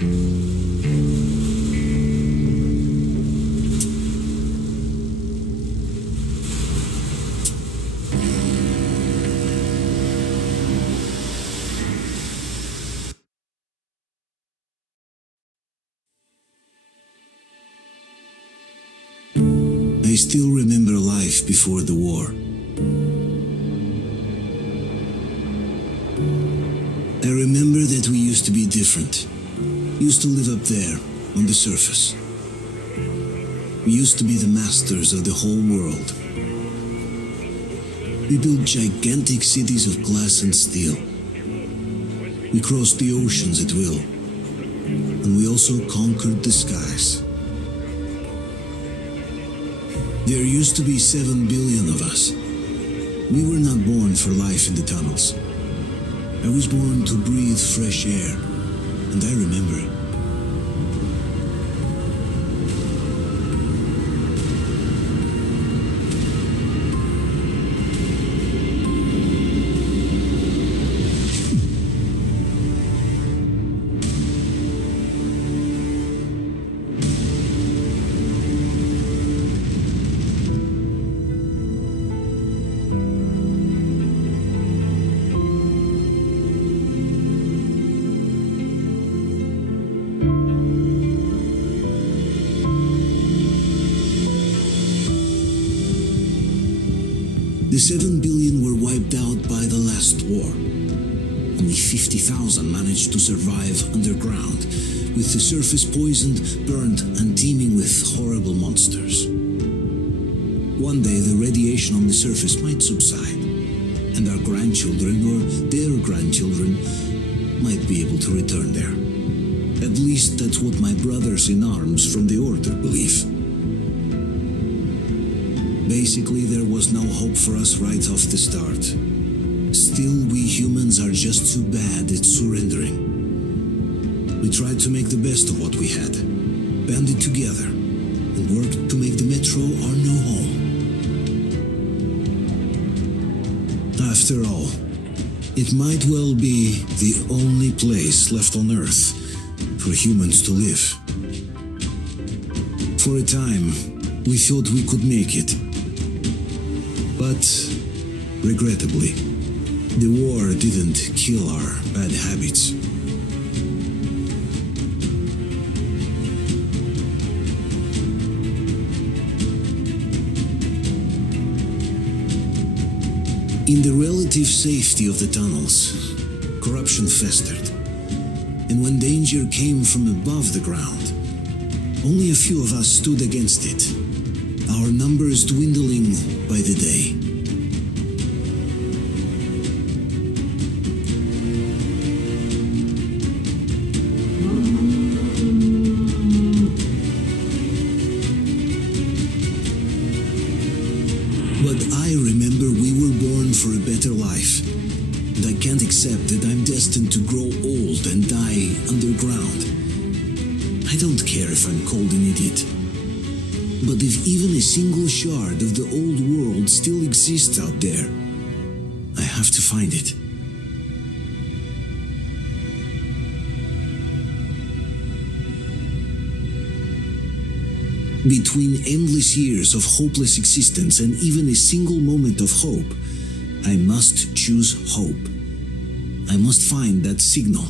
I still remember life before the war. I remember that we used to be different. Used to live up there, on the surface. We used to be the masters of the whole world. We built gigantic cities of glass and steel. We crossed the oceans at will. And we also conquered the skies. There used to be 7 billion of us. We were not born for life in the tunnels. I was born to breathe fresh air, and I remember it. The 7 billion were wiped out by the last war. Only 50,000 managed to survive underground, with the surface poisoned, burned, and teeming with horrible monsters. One day the radiation on the surface might subside, and our grandchildren or their grandchildren might be able to return there. At least that's what my brothers in arms from the Order believe. Basically, there was no hope for us right off the start. Still, we humans are just too bad at surrendering. We tried to make the best of what we had, banded together, and worked to make the metro our new home. After all, it might well be the only place left on Earth for humans to live. For a time, we thought we could make it. But, regrettably, the war didn't kill our bad habits. In the relative safety of the tunnels, corruption festered. And when danger came from above the ground, only a few of us stood against it, our numbers dwindling by the day. But I remember we were born for a better life, and I can't accept that I'm destined to grow old and die underground. I don't care if I'm called an idiot. But if even a single shard of the old world still exists out there, I have to find it. Between endless years of hopeless existence and even a single moment of hope, I must choose hope. I must find that signal.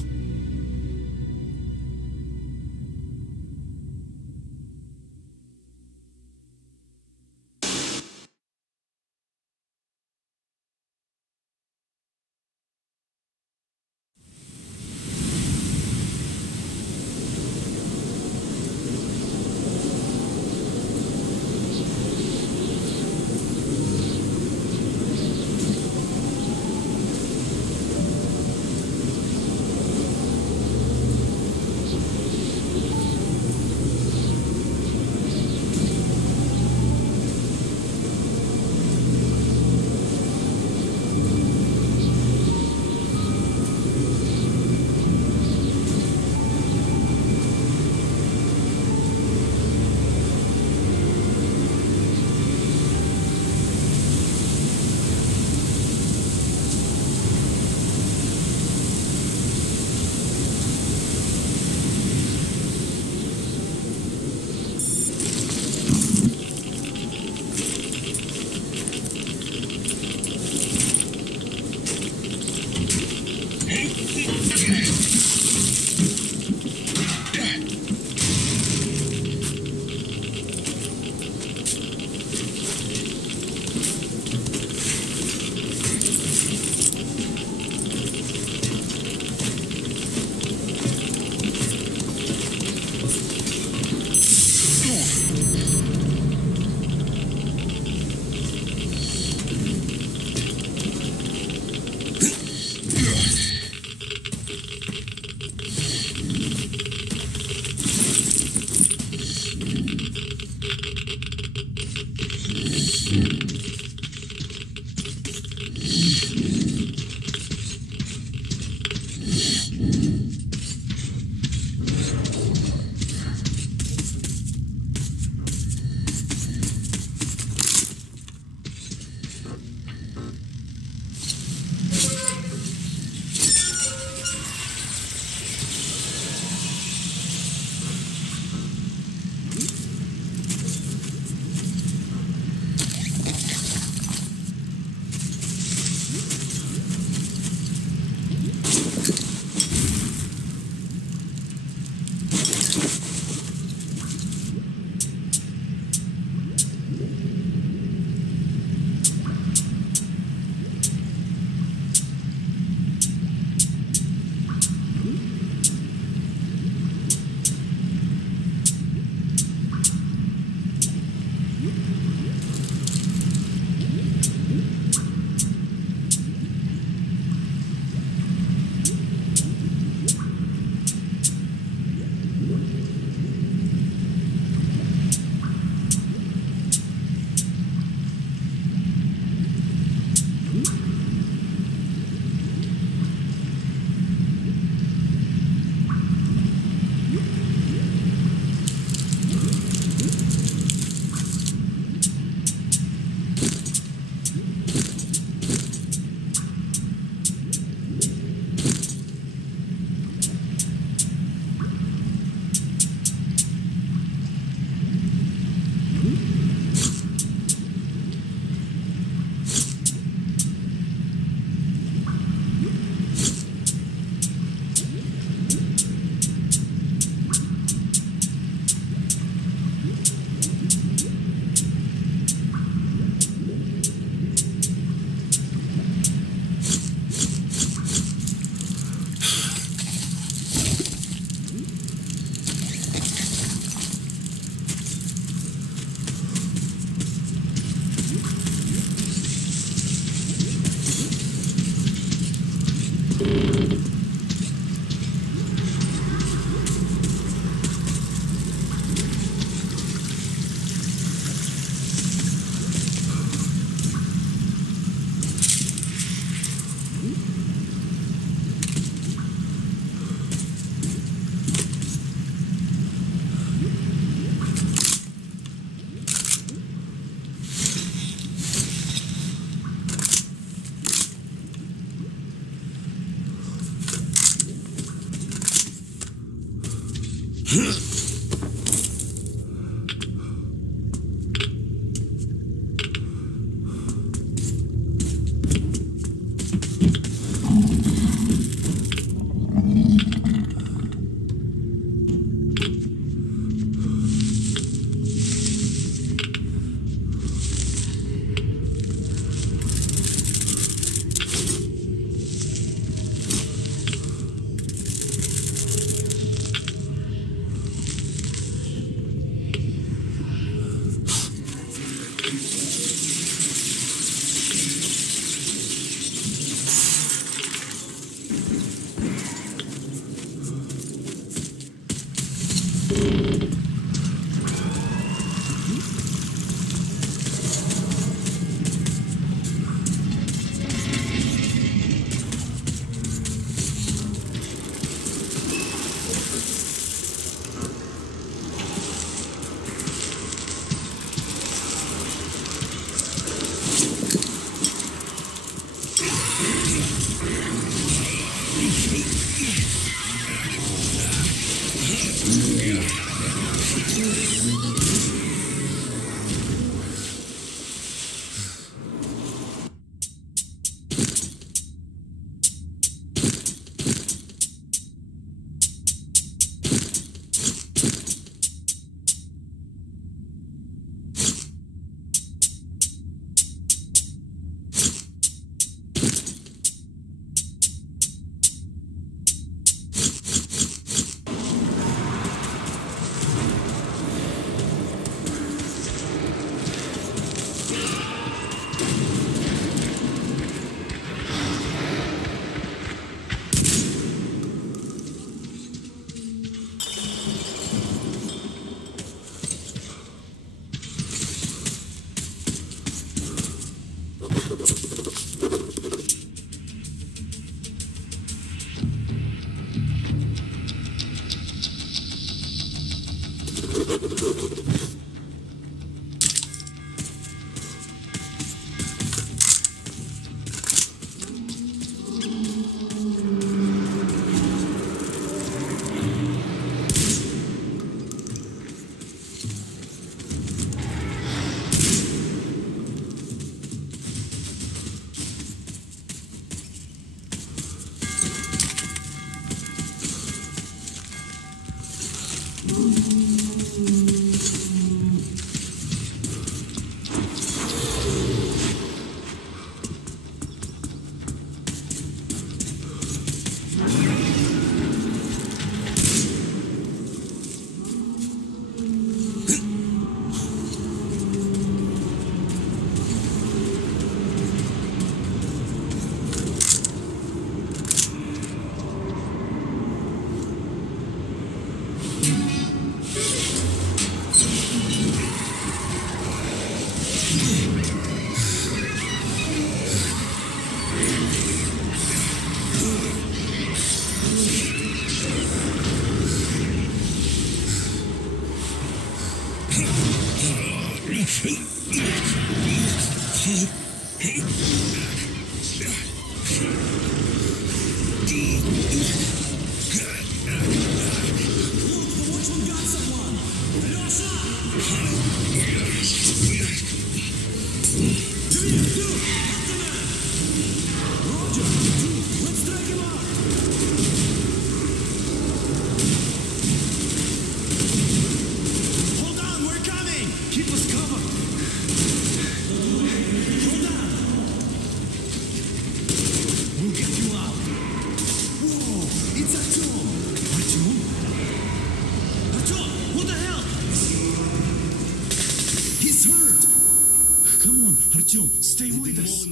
Stay with us.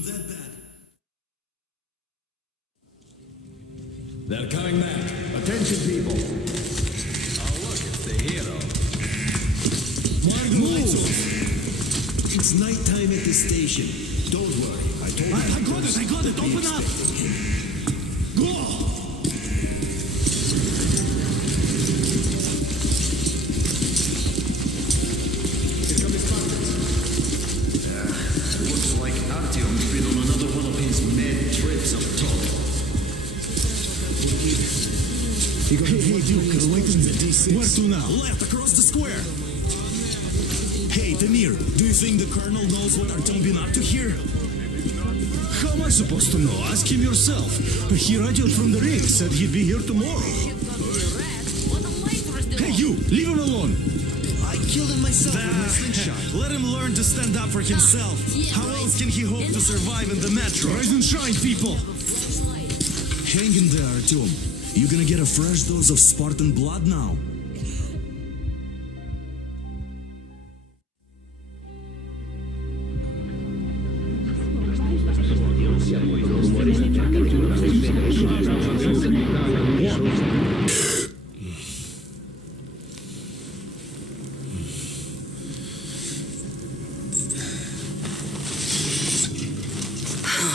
They're coming back. Attention, people. Oh, look, it's the hero. Move! It's nighttime at the station. Don't worry. I told you. I got it. Open up. Go! Hey, Duke, wait a minute. Where to now? Left, across the square. Hey, Demir, do you think the Colonel knows what Artyom been up to here? How am I supposed to know? Ask him yourself. He radioed from the rig, said he'd be here tomorrow. Hey, you! Leave him alone! I killed him myself with my slingshot. Let him learn to stand up for himself. How else can he hope to survive in the metro? Rise and shine, people! Hang in there, Artyom. You gonna get a fresh dose of Spartan blood now?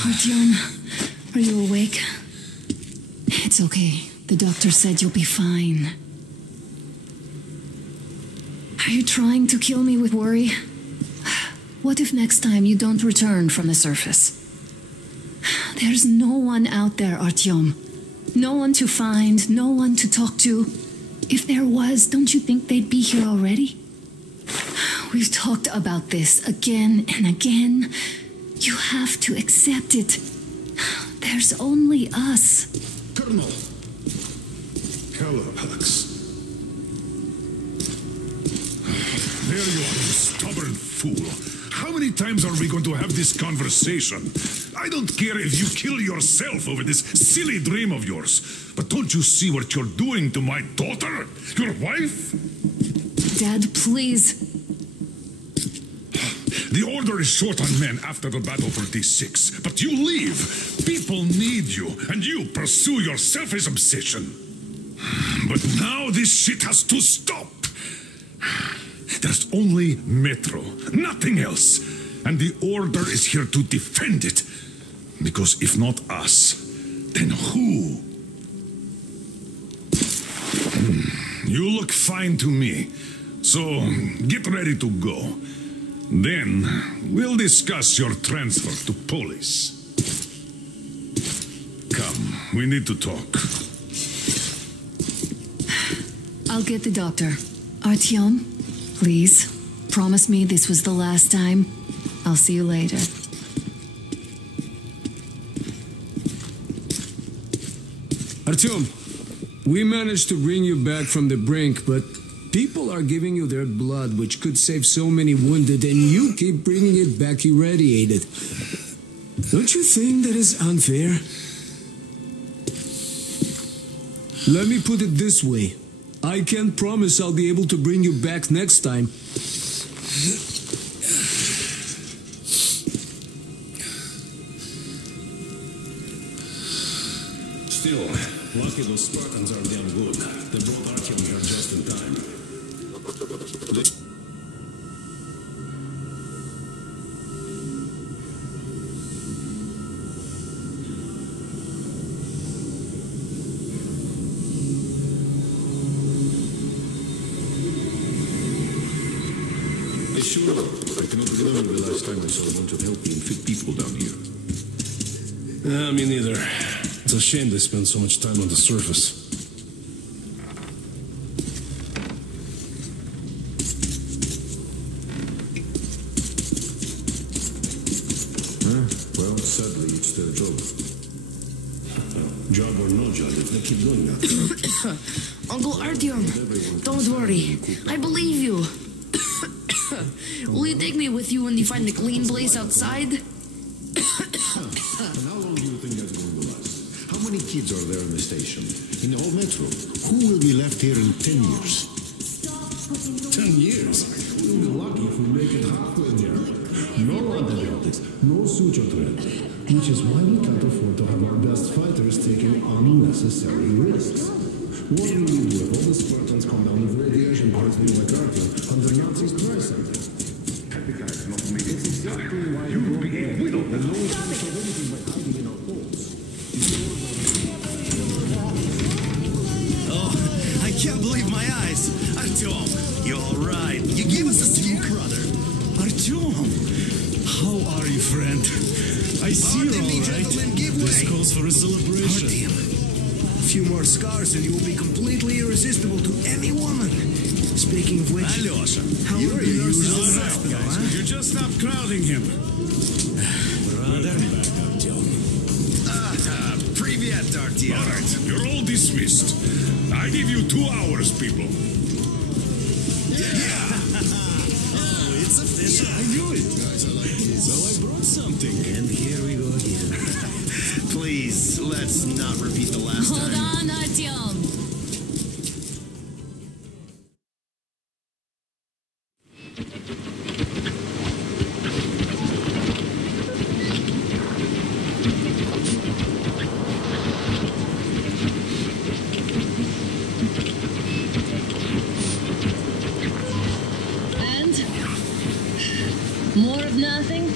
Artyom, are you awake? It's okay. The doctor said you'll be fine. Are you trying to kill me with worry? What if next time you don't return from the surface? There's no one out there, Artyom. No one to find, no one to talk to. If there was, don't you think they'd be here already? We've talked about this again and again. You have to accept it. There's only us. Colonel. Hello, Alex. There you are, you stubborn fool. How many times are we going to have this conversation? I don't care if you kill yourself over this silly dream of yours. But don't you see what you're doing to my daughter? Your wife? Dad, please. The order is short on men after the battle for D6. But you leave. People need you, and you pursue your selfish obsession. But now this shit has to stop. There's only Metro, nothing else. And the Order is here to defend it. Because if not us, then who? You look fine to me. So get ready to go. Then we'll discuss your transfer to police. Come, we need to talk. I'll get the doctor. Artyom, please, promise me this was the last time. I'll see you later. Artyom, we managed to bring you back from the brink, but people are giving you their blood, which could save so many wounded, and you keep bringing it back irradiated. Don't you think that is unfair? Let me put it this way. I can't promise I'll be able to bring you back next time. Still, lucky those Spartans are damn good. They brought Artyom here just in time. Sure, I cannot remember the last time I saw a bunch of healthy and fit people down here. Me neither. It's a shame they spend so much time on the surface. Well, sadly, it's their job. Job or no job, if they keep doing that. Uncle Artyom, don't worry. I believe you. Will you take me with you when you find the clean place outside? And how long do you think that's going to last? How many kids are there in the station? In the whole metro? Who will be left here in 10 years? 10 years? We'll be lucky if we make it halfway there. No antibiotics, no suture thread. Which is why we can't afford to have our best fighters taking unnecessary risks. What will we do if all the Spartans come down with radiation poisoning like Artyom and the Nazis try something? It's exactly why you won't be able to know anything by hiding in our holes. Oh, I can't believe my eyes. Artyom, you're all right. You gave us a scare, brother. Artyom, how are you, friend? I see you're all right. This calls for a celebration. A few more scars and you will be completely irresistible to any woman. Speaking of which, Alyosha, how are the nurses in the hospital, huh? you just stop crowding him. Brother. Привет, Artyom. All right, you're all dismissed. I give you 2 hours, people. It's official. I knew it. Guys, I like this. So I brought something. And here we go again. Please, let's not repeat the last Hold time. on, Artyom. More of nothing?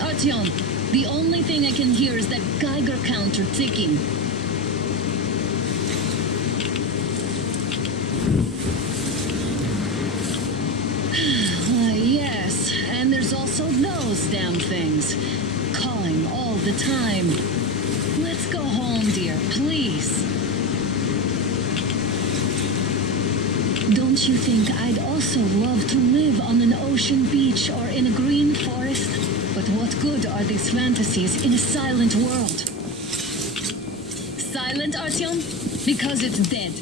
Artyom, the only thing I can hear is that Geiger counter ticking. Yes, and there's also those damn things. Calling all the time. Let's go home, dear, please. Don't you think I'd also love to live on an ocean beach or in a green forest? But what good are these fantasies in a silent world? Silent, Artyom? Because it's dead.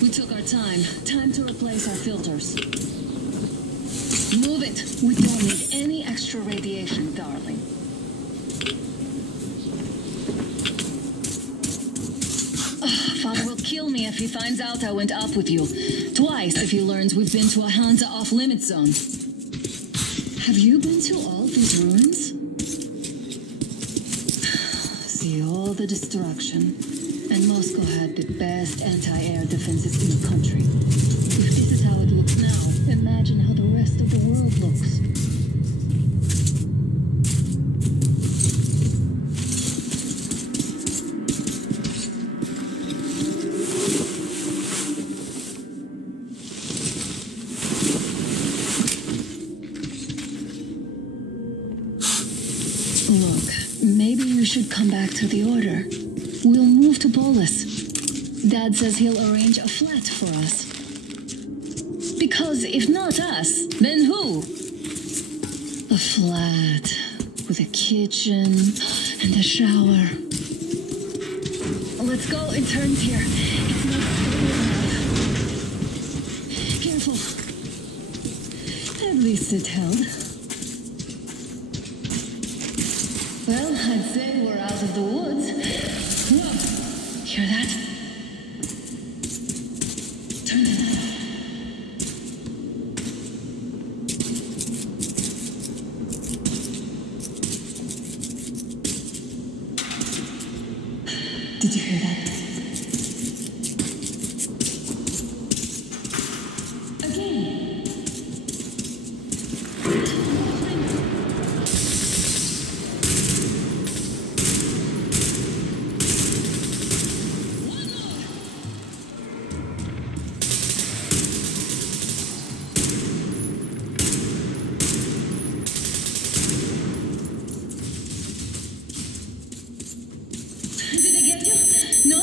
We took our time. Time to replace our filters. Move it. We don't need any extra radiation, darling. Father will kill me if he finds out I went up with you. Twice if he learns we've been to a Hansa off-limit zone. Have you been to all these ruins? See all the destruction. And Moscow had the best anti-air defenses in the country. If this is how it looks now, imagine how the rest of the world looks. Look, maybe you should come back to the Order. We'll move to Polis. Dad says he'll arrange a flat for us. Because if not us, then who? A flat with a kitchen and a shower. Let's go, it turns here. It's not clear enough. Careful. At least it held. Well, I'd say we're out of the woods. Look, hear that? Turn it on. Did you hear that? Again. Did I get you? No?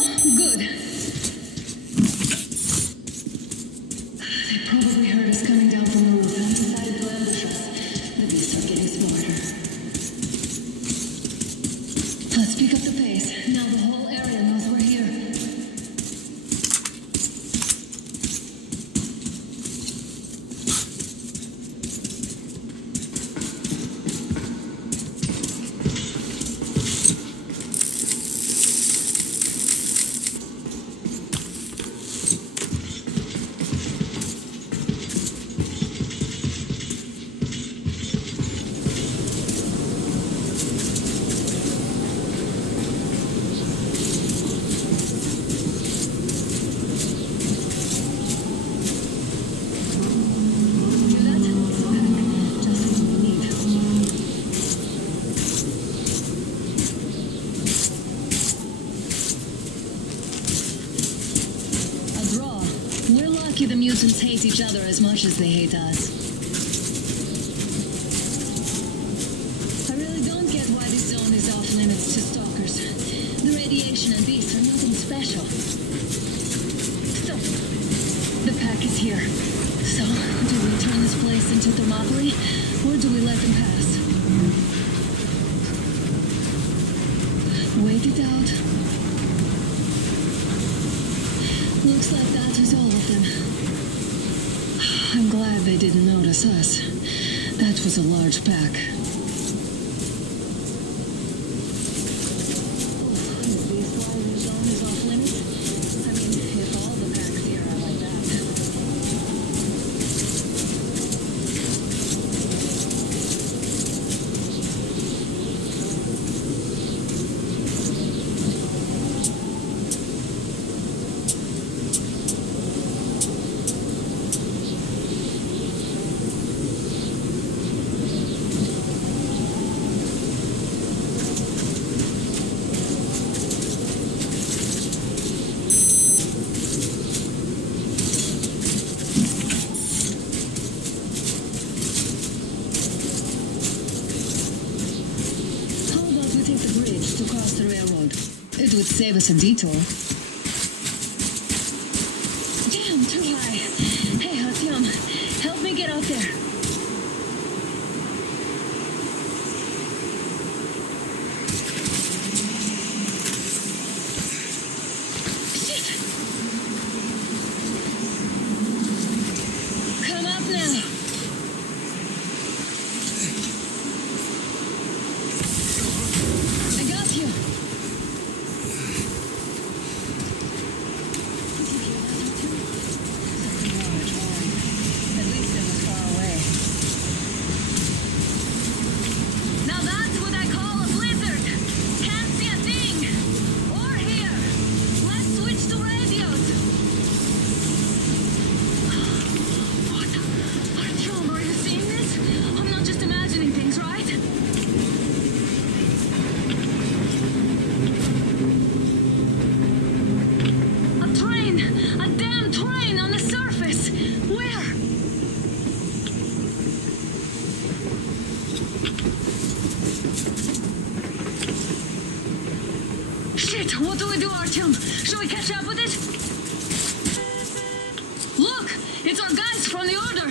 mutants hate each other as much as they hate us. I really don't get why this zone is off limits to stalkers. The radiation and beasts are nothing special. So, the pack is here. So, do we turn this place into Thermopylae, or do we let them pass? Wait it out. Looks like that is all of them. I'm glad they didn't notice us. That was a large pack. It would save us a detour. Damn, too high. Hey, Artyom, help me get out there. Shit! Come up now. I got you. Shit, what do we do, Artyom? Should we catch up with it? Look, it's our guys from the Order.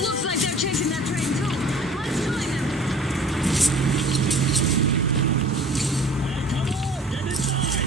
Looks like they're chasing that train too. Let's join them. Hey, come on, get inside!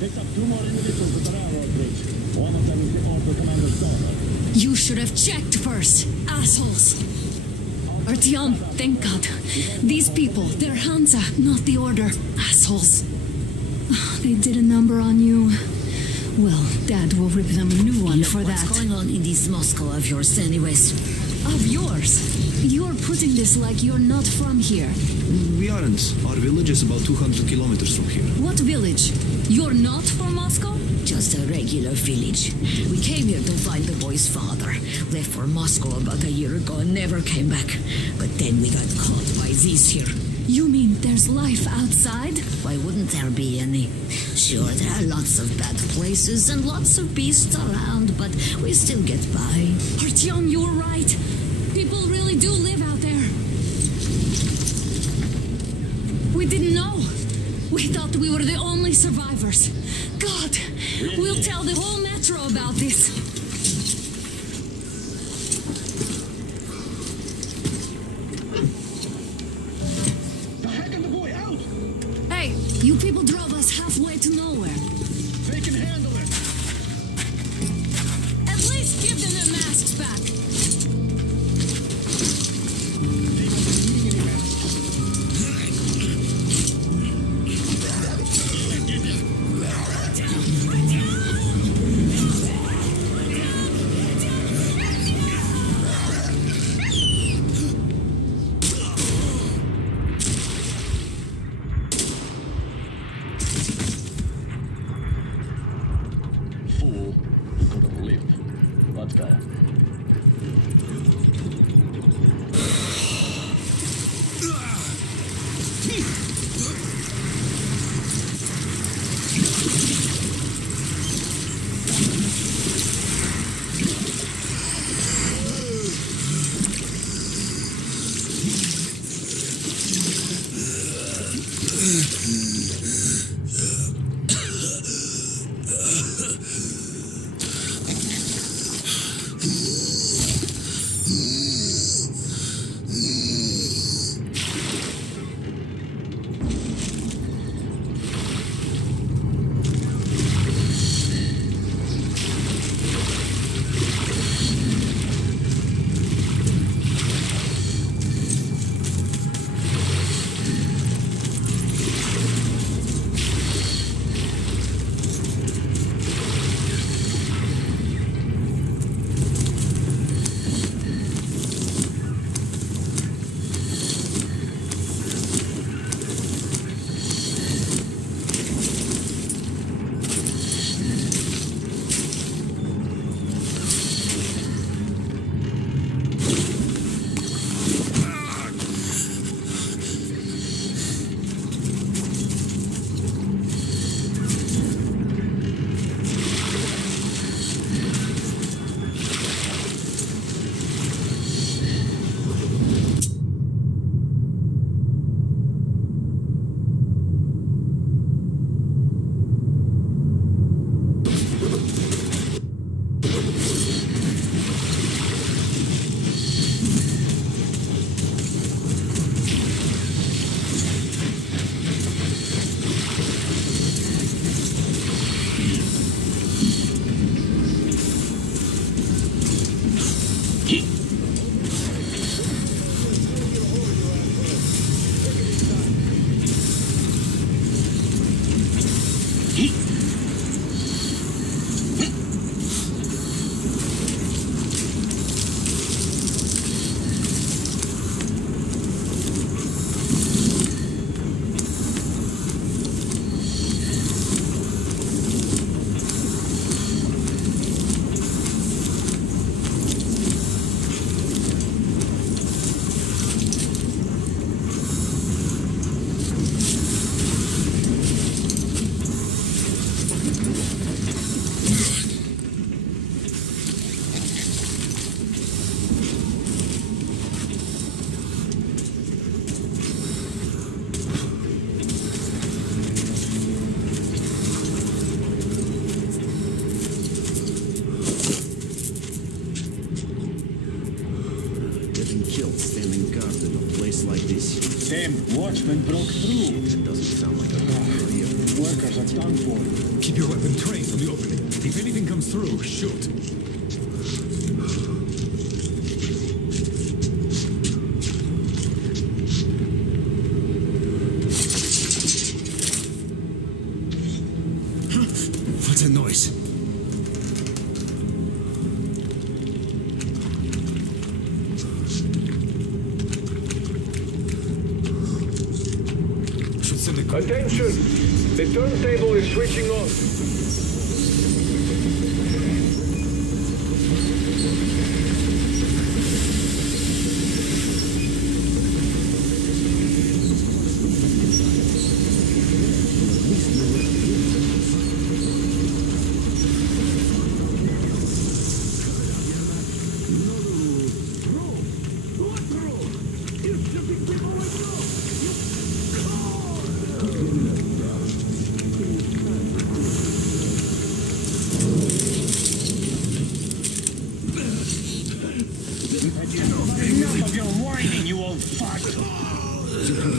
Picked up 2 more individuals at the railroad bridge. One of them is the Order commander's daughter. You should have checked first, assholes. Artyom, thank God. These people, they're Hansa, not the Order. Assholes. They did a number on you. Well, Dad will rip them a new one for that. What's going on in this Moscow of yours anyways? Of yours? You're putting this like you're not from here. We aren't. Our village is about 200 kilometers from here. What village? You're not from Moscow? Just a regular village. We came here to find the boy's father. Left for Moscow about a year ago and never came back. But then we got caught by these here. You mean there's life outside? Why wouldn't there be any? Sure, there are lots of bad places and lots of beasts around, but we still get by. Artyom, you're right. People really do live out there. We didn't know. We thought we were the only survivors. God, we'll tell the whole metro about this. The heck and the boy out! Hey, you people drove us halfway to nowhere. They can handle it! At least give them their masks back. They won't be needing any masks. Watchman broke through. It doesn't sound like a good workers are done for. Keep your weapon trained on the opening. If anything comes through, shoot. What's that noise? Attention! The turntable is switching on.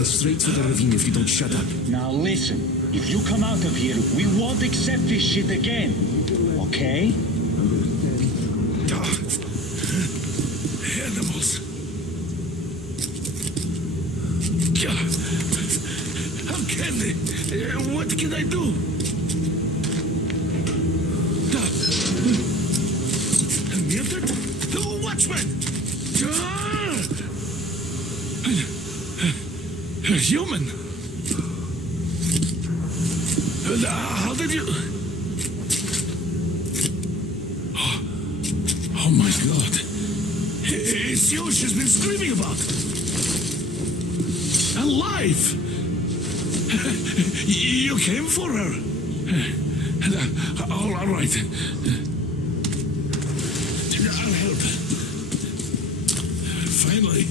Straight to the ravine if you don't shut up. Now listen, if you come out of here, we won't accept this shit again. Okay? Animals. How can they? What can I do? The watchman! Human! How did you... Oh my God. It's you she's been screaming about. Alive! You came for her. All right. I'll help. Finally,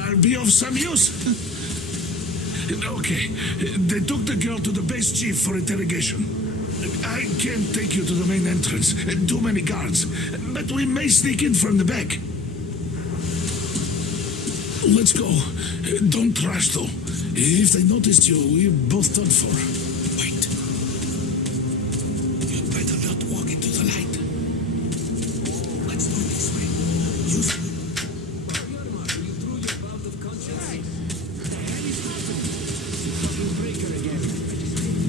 I'll be of some use. Okay, they took the girl to the base chief for interrogation. I can't take you to the main entrance. Too many guards. But we may sneak in from the back. Let's go. Don't rush, though. If they noticed you, we're both done for. Wait. You better not walk into the light. Let's go this way. Use it.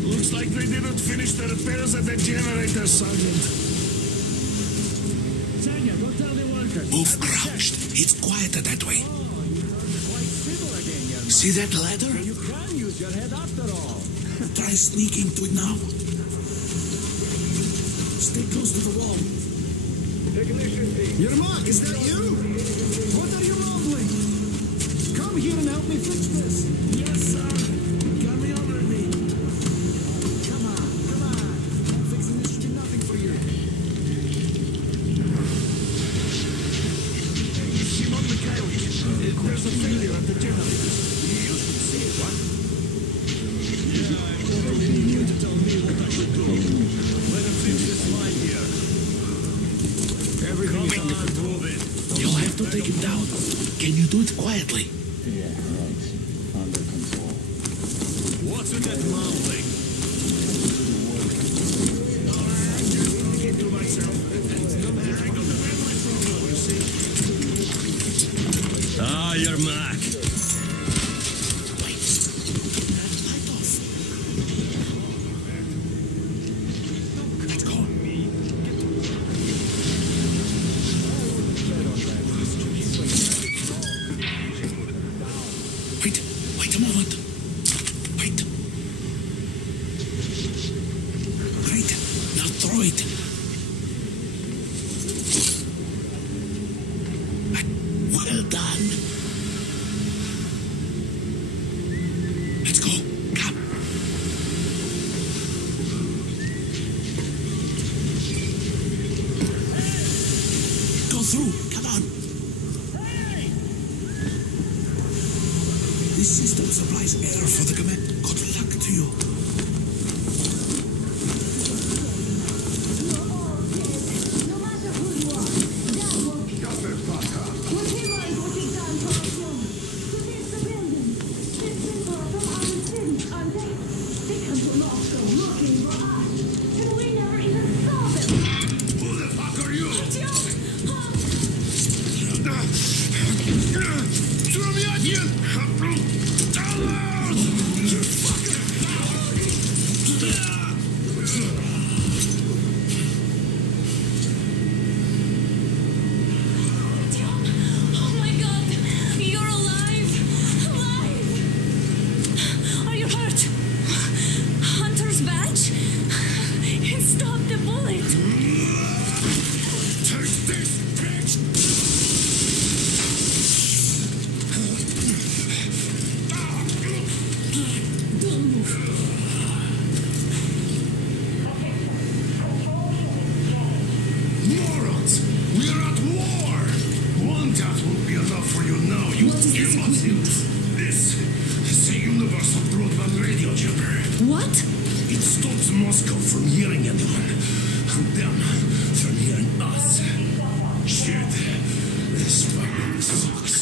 Looks like they didn't finish the repairs at the generator, Sergeant. Move crouched. It's quieter that way. See that ladder? You can use your head after all. Try sneaking to it now. Stay close to the wall. Yermak, is that you? What are you mumbling? Come here and help me fix this. Yes, sir. Got me already. Come on. Fixing this should be nothing for you. Simon Mikhailовich, there's a failure at the generator. You should see it, what? You to tell me what I should do. Let him fix this line here. Everything's under control. You'll have to take it down. Can you do it quietly? Yeah, right. Under control. What's with that mumbling? Get to myself. I got the memory problem, you see. Ah, Yermak. Wait. Light off. Let's go. Wait a moment. Wait. Great. Now throw it. Well done. Let's go. Come. Go through. Come on. This system supplies air for the command. Good luck to you. Who the fuck are you? Throw me at you! You fucker! Oh my God! You're alive! Alive! Are you hurt? Hunter's badge? It stopped the bullet! Take this, bitch! Don't move. Morons! We're at war! One death won't be enough for you now, you What is this imbeciles! This is a universal broadband radio jammer. What? It stops Moscow from hearing anyone, and them from hearing us. Shit, this fucking sucks.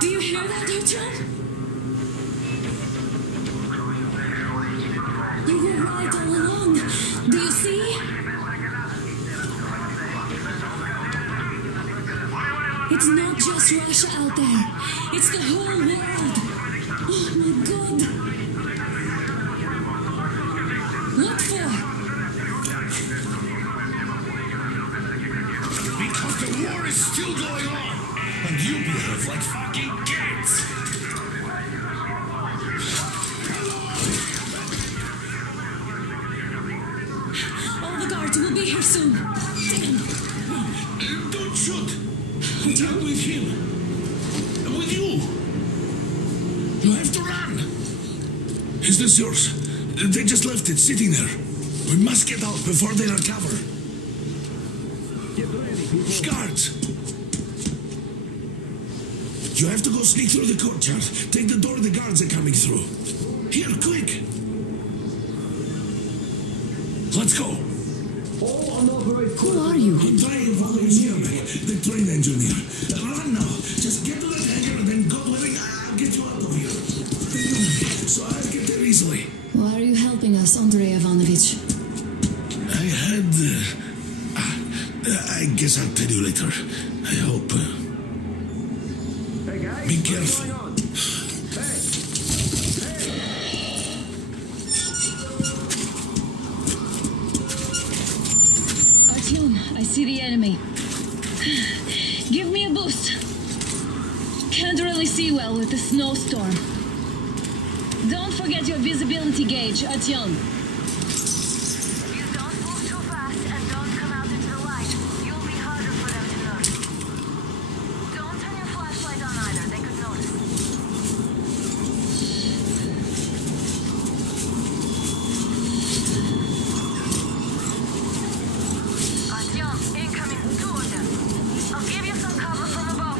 Do you hear that, Artyom? You were right all along. Do you see? It's not just Russia out there. It's the whole world. Oh my God. What for? Because the war is still going on, and you behave like fucking kids! Artyom will be here soon. Don't shoot! Not with him! With you! You have to run! Is this yours? They just left it sitting there. We must get out before they recover. Get ready, people. Guards! You have to go sneak through the courtyard. Take the door the guards are coming through. Here, quick! Let's go! All unauthorized. Who are you? Andrei Voloshchevich, the train engineer. Run now. Just get to the hangar and then God willing, I'll get you out of here. You know me, so I'll get there easily. Why are you helping us, Andrei Ivanovich? I had... I guess I'll tell you later. I hope. Hey guys, Be what's careful. going on? Artyom, I see the enemy. Give me a boost. Can't really see well with the snowstorm. Don't forget your visibility gauge, Artyom. You don't move too fast and don't come out into the light. You'll be harder for them to notice. Don't turn your flashlight on either. They could notice. Artyom, incoming. 2 of them. I'll give you some cover from above.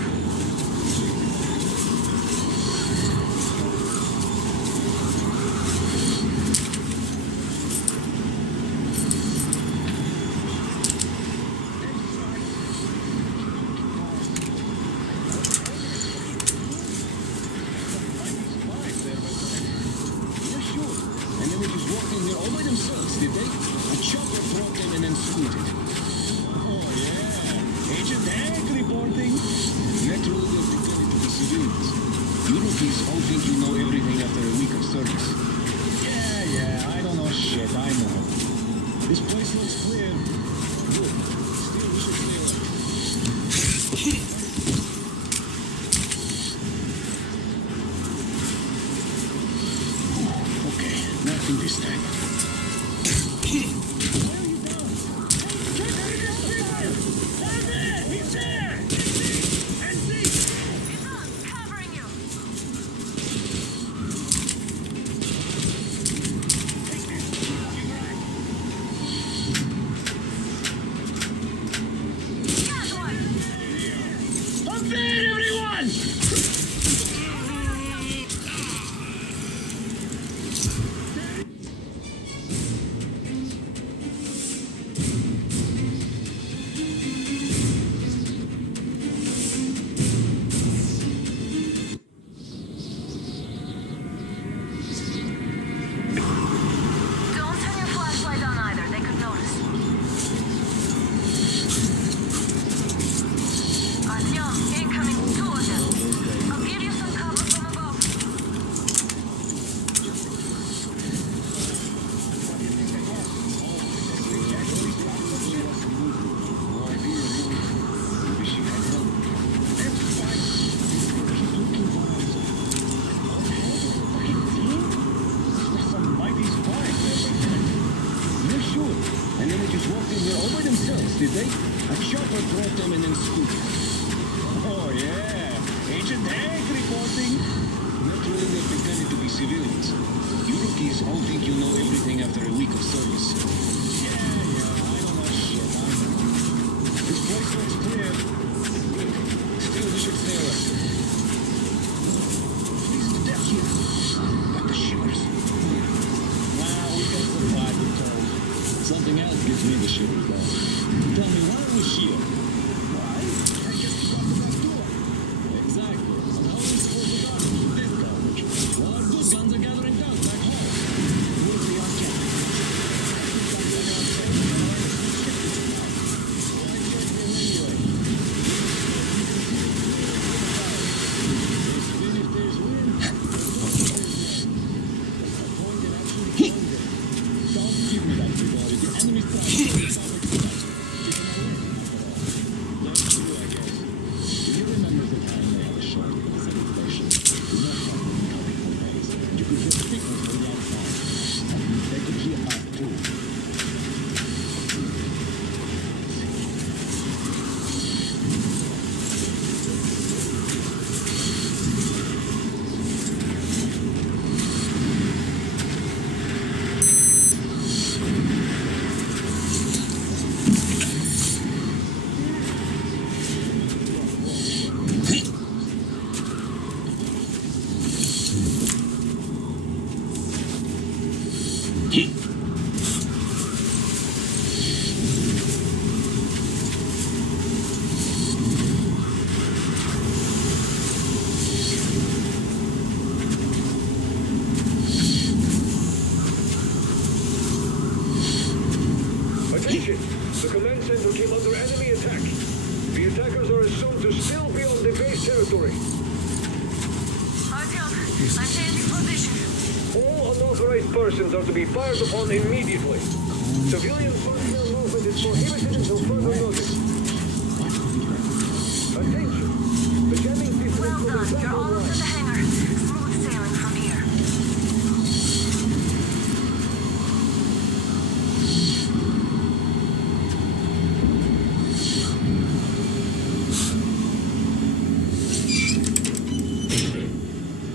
Did they? A chopper brought them and then scooted. Oh, yeah. Agent Hank reporting. Naturally, they're pretending to be civilians. You rookies all think you know everything after a week of service. Yeah, I don't know shit. This place looks clear. Good. Still, we should stay alert. Freezing to death here. Got the shivers. Wow, we got survived, we're told. Something else gives me the shivers, though. Tell me, why are we here? Why? I guess we got the back door. Exactly. And how are we supposed to get into this garbage? Well, our good guns are gathering dust back home. We'll be on camp. Don't give me that, everybody. The enemy's attention. The command center came under enemy attack. The attackers are assumed to still be on the base territory. Artyom, I'm changing position. All unauthorized persons are to be fired upon immediately. Civilian personnel movement is prohibited until further notice. Attention! The jamming system Well done. You're almost at the hangar. Smooth sailing from here.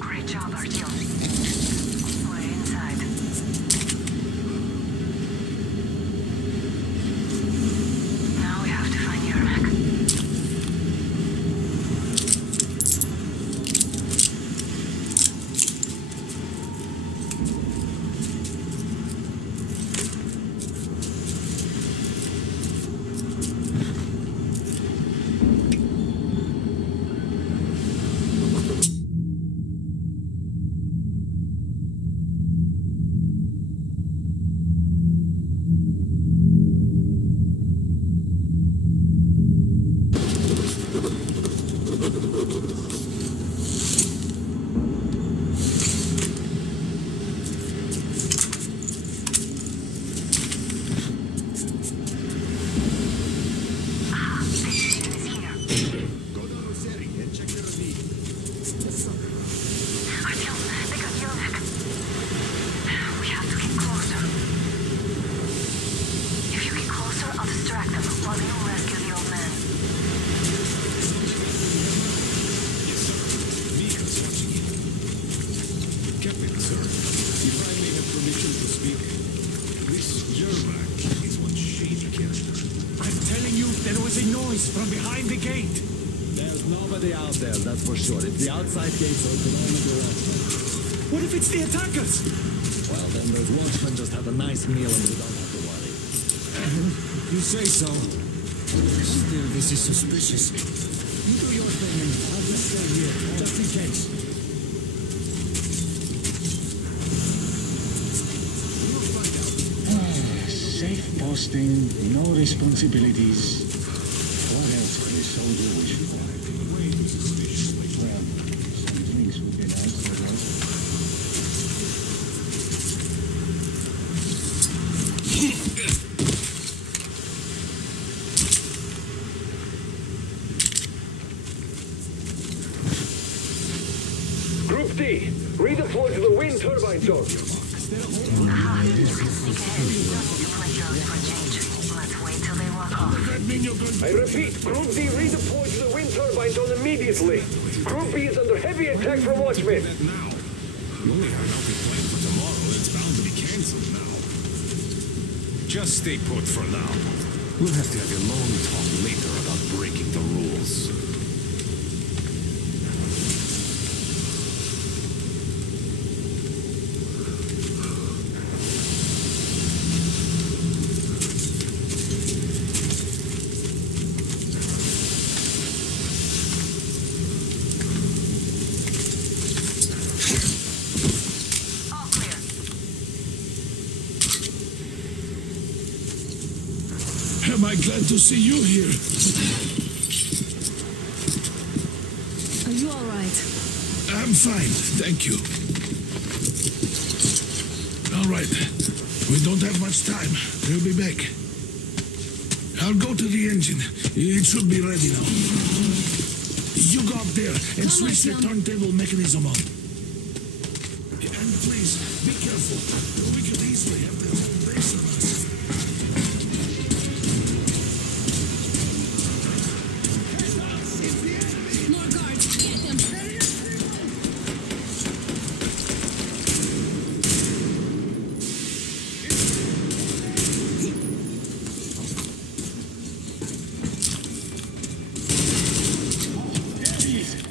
Great job, Artyom. We're inside. Now we have to find Yermak. From behind the gate. There's nobody out there, that's for sure. If the outside gate's open, only the watchmen. What if it's the attackers? Well, then those watchmen just have a nice meal and we don't have to worry. You say so. Still, this is suspicious. You do your thing and I'll just stay here, just in case. Safe posting, no responsibilities. What else could a soldier wish for? Well, some drinks would be nice, I guess. Group D, redeploy to the wind turbine zone. Aha, you can sneak ahead. You don't need to play yours for a change. Let's wait till they walk off. I repeat, Group D redeploy to the wind turbine zone immediately. Group B is under heavy attack from watchmen. Now. We only have enough to plan for tomorrow. It's bound to be cancelled now. Just stay put for now. We'll have to have a long talk later about breaking the rules. Am I glad to see you here? Are you all right? I'm fine, thank you. All right, we don't have much time. We'll be back. I'll go to the engine. It should be ready now. You go up there and switch the turntable mechanism on. And please, be careful. We could easily have the whole base of us. More guards. Get them.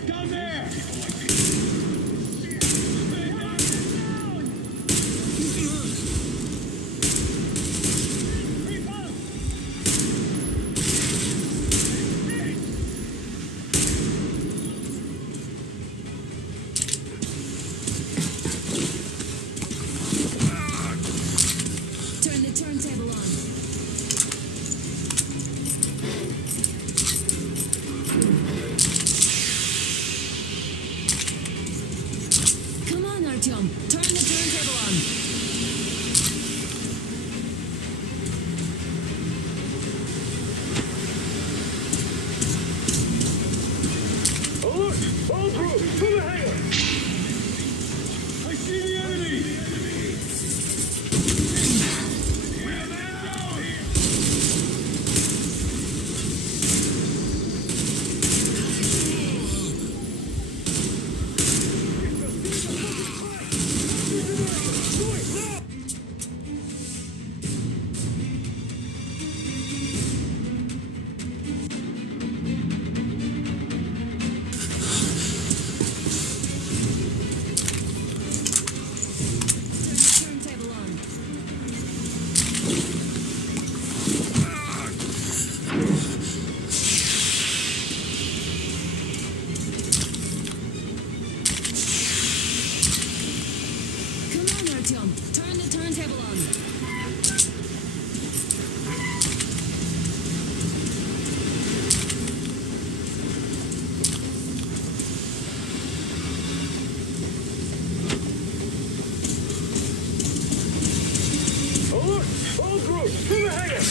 Down there! All crew, to the hangar! I see the enemy! Turn the turntable on. Alert! All crew, to the hangar!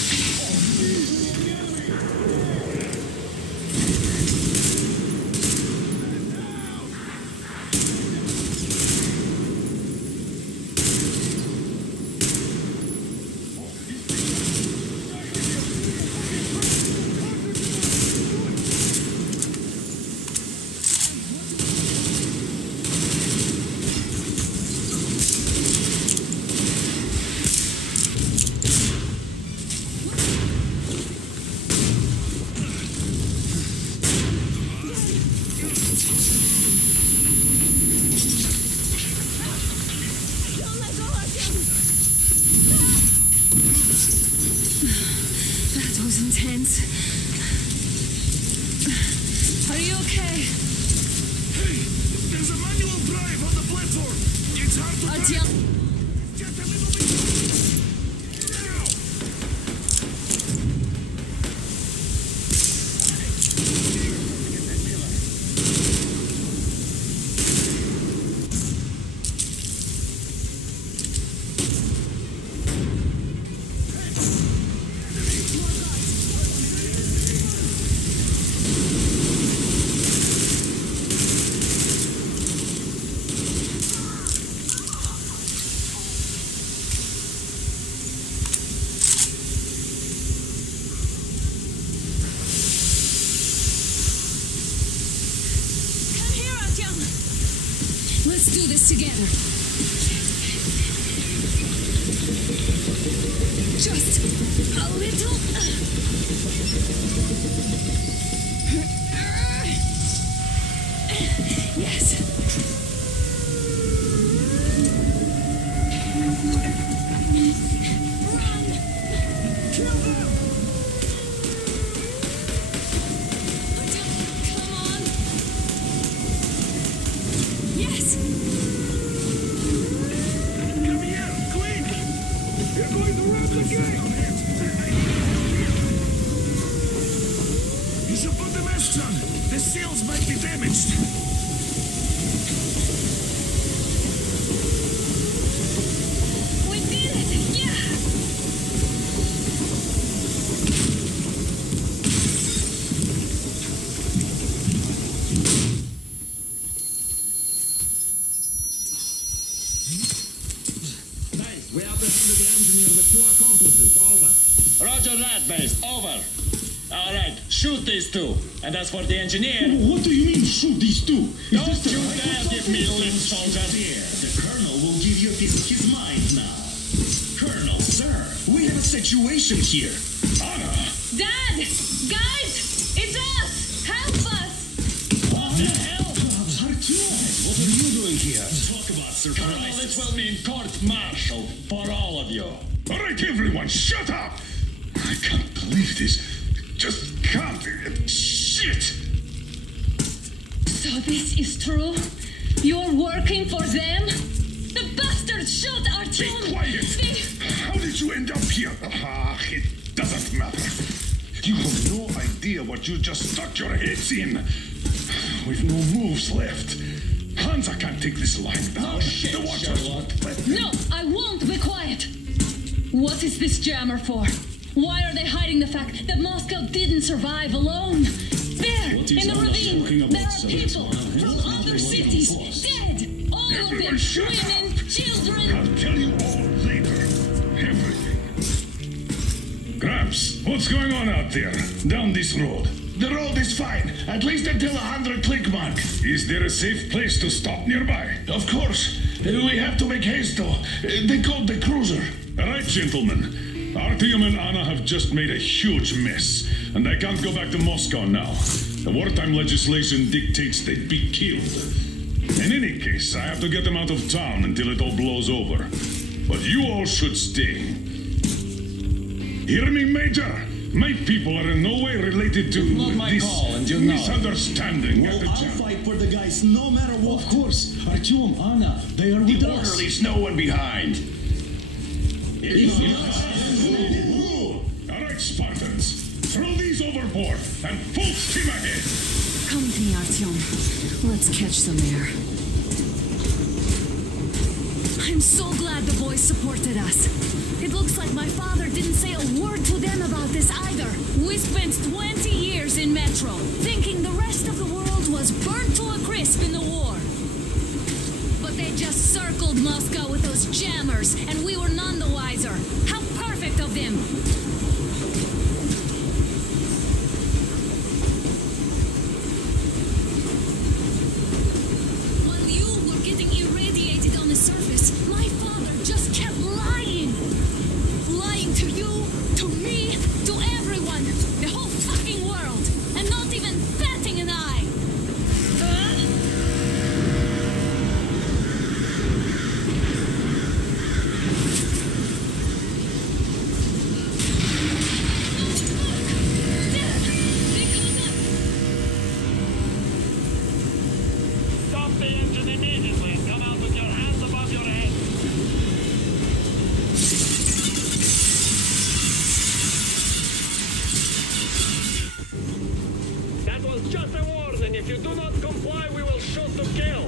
That was intense. Are you okay? Hey, there's a manual drive on the platform. It's hard to Artyom. Just a little bit. Now. Let's do this together. Just a little. Yes. Run! Kill them! Come on! Yes! Come here, quick! You're going to rob the gate! You should put the masks on. The seals might be damaged. We did it! Yeah! We apprehended the engineer with 2 accomplices. Over. Roger that, base. Over. All right, shoot these 2. And as for the engineer... What do you mean, shoot these 2? Don't you dare give me lip, soldier. The colonel will give you his mind now. Colonel, sir, we have a situation here. Anna! Dad! Guys! It's us! Help us! What the hell? Artyom, what are you doing here? Talk about Colonel, this will mean court-martial for all of you. All right, everyone, shut up! I can't believe this. Just can't. Shit! So this is true? You're working for them? The bastards shot Artyom! Be quiet! How did you end up here? Ah, it doesn't matter. You have no idea what you just stuck your heads in. We've no moves left. Hansa can't take this lying down. No shit, The watchers won't let me. No, I won't be quiet! What is this jammer for? Why are they hiding the fact that Moscow didn't survive alone? There, in the ravine, there are people from other cities, dead. All of them, women, children. I'll tell you all later. Everything. Gramps, what's going on out there, down this road? The road is fine, at least until 100 click mark. Is there a safe place to stop nearby? Of course. We have to make haste though. They called the cruiser. All right, gentlemen. Artyom and Anna have just made a huge mess, and I can't go back to Moscow now. The wartime legislation dictates they'd be killed. In any case, I have to get them out of town until it all blows over. But you all should stay. Hear me, Major? My people are in no way related to Not my this call until now. misunderstanding. Well, I'll fight for the guys no matter what. Of course, Artyom, Anna, they are with The us. orderlies, no one behind. All right, Spartans. Throw these overboard and full steam ahead. Come with me, Artyom. Let's catch some air. I'm so glad the boys supported us. It looks like my father didn't say a word to them about this either. We spent 20 years in Metro, thinking the rest of the world was burnt to a crisp in the war. But they just circled Moscow with those jammers, and we were none the wiser. How perfect of them! While you were getting irradiated on the surface, my father just kept lying. Lying to you, to me, to everyone, the whole fucking world, and not even batting an eye. Stop the engine immediately and come out with your hands above your head. That was just a warning. If you do not comply, we will shoot to kill.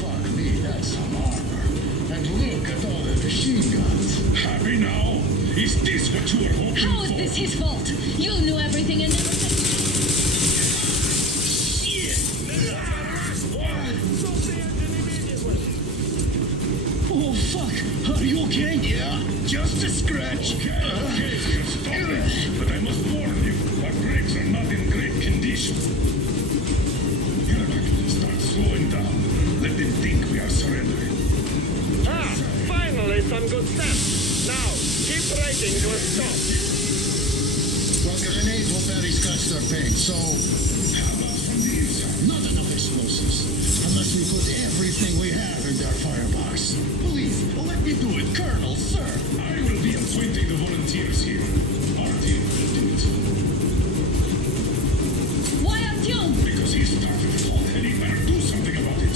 Fuck me, that's some armor. And look at all the machine guns. Happy now? Is this what you were hoping How is for? this his fault? You knew everything and never said. Oh, fuck. Are you okay? Yeah, just a scratch. Okay, stop it. But I must warn you, our brakes are not in great condition. Start slowing down. Let them think we are surrendering. Ah, finally some good steps. Now, keep braking to a stop. Well, grenades will barely scratch their paint, so How about from the inside? not enough explosives. Unless we put everything we have in their firebox. Please, let me do it, Colonel, sir. I will be appointing the volunteers here. Artyom will do it. Why Artyom? Because he started the fault and he better do something about it.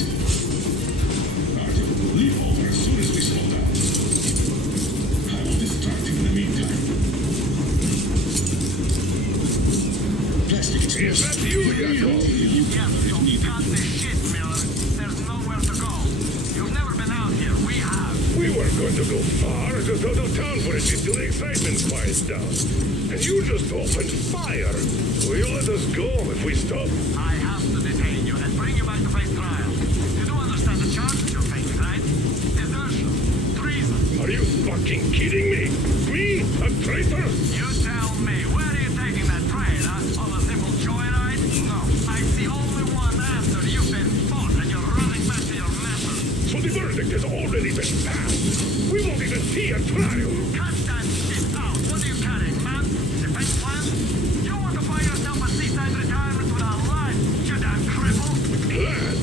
Artyom, leave over as soon as we slow down. I will distract him in the meantime. Plastic Is that you, Yakov? You got this shit, Miller. There's nowhere to go. You've never been out here. We have. We weren't going to go far, just out of town for a bit till the excitement quiets down. And you just opened fire. Will you let us go if we stop? I have to detain you and bring you back to face trial. You do understand the charges you're facing, right? Desertion, treason. Are you fucking kidding me? Me? A traitor? You tell me, where are you taking that train, huh? On a simple joyride? No. I see only one answer. You've been fought and you're running back to your method. So the verdict has already been passed. We won't even see a trial. Cut that shit out. What are you carrying, man? Defense plan? You want to buy yourself a seaside retirement without life, you damn cripple? Plan?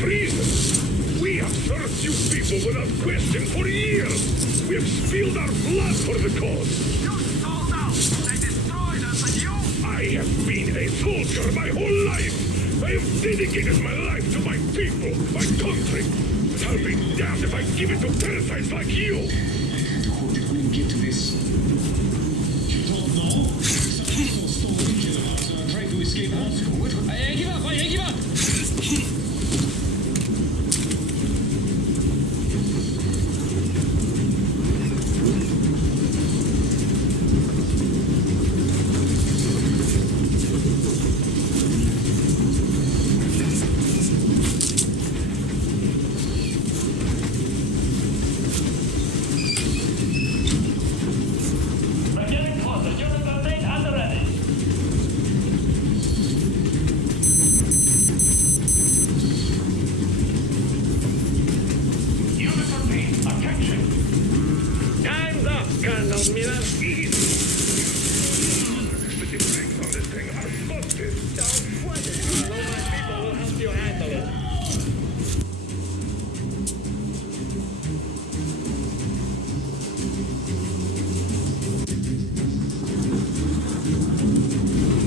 Treason? We have served you people without question for years. We have spilled our blood for the cause. You sold out. They destroyed us and you... I have been a soldier my whole life. I have dedicated my life to my people, my country. But I'll be damned if I give it to parasites like you. I can't afford to get to this. You don't know? Some people stole the weekend of us trying to escape Moscow. I give up! I give up!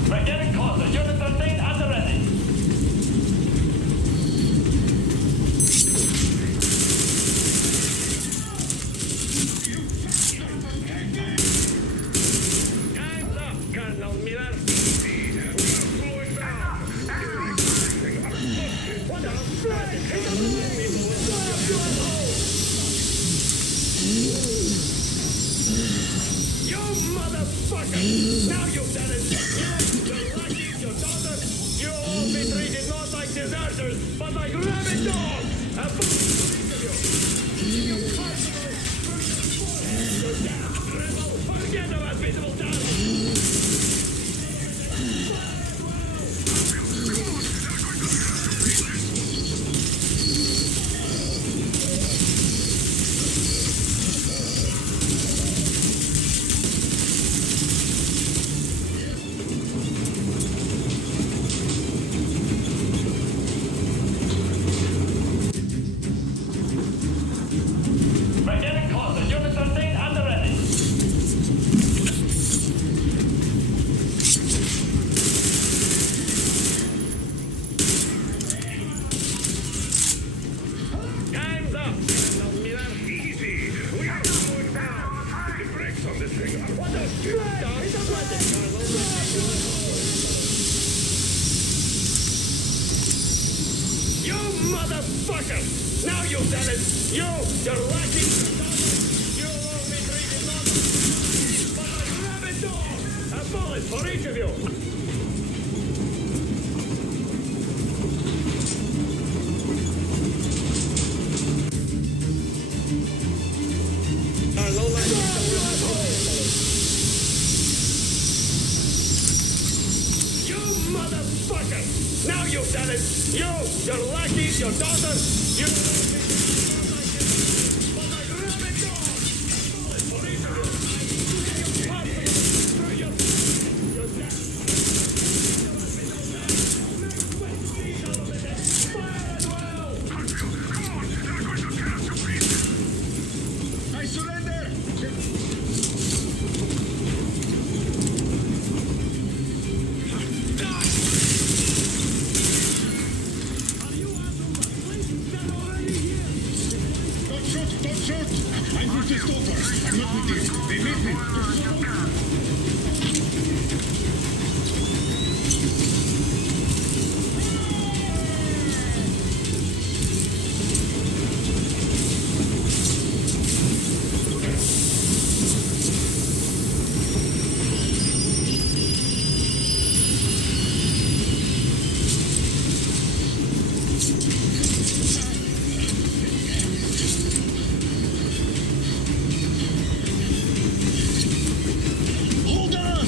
We're getting closer. Unit 13 at the ready. Time's up, Colonel Miller. What the You motherfucker! Now you've done it! You, your lucky, your daughter, you all be treated not like deserters, but like rabid dogs! A you rebel! Forget about visible talent! We're getting closer. Unit 13 at the ready. Time's up, Colonel Miller. Easy. We are going down. The brakes on this thing. What the shit? You motherfucker! Now you've done it! You, your lucky daughter, you won't be treated not but like rabid dogs! A bullet for each of you! You motherfucker! Now you've done it! You, your lucky, your daughter, you won't be treated not but like rabid dogs! A bullet for each of I surrender! Don't shoot! I'm with the stalker. I'm not with you. They made me. Hold on!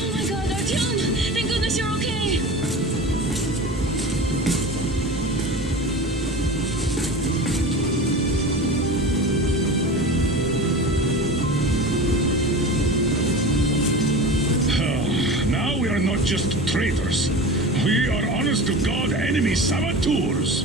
Oh my god, Artyom! Thank goodness you're okay! Now we are not just traitors. We are honest to God enemy saboteurs.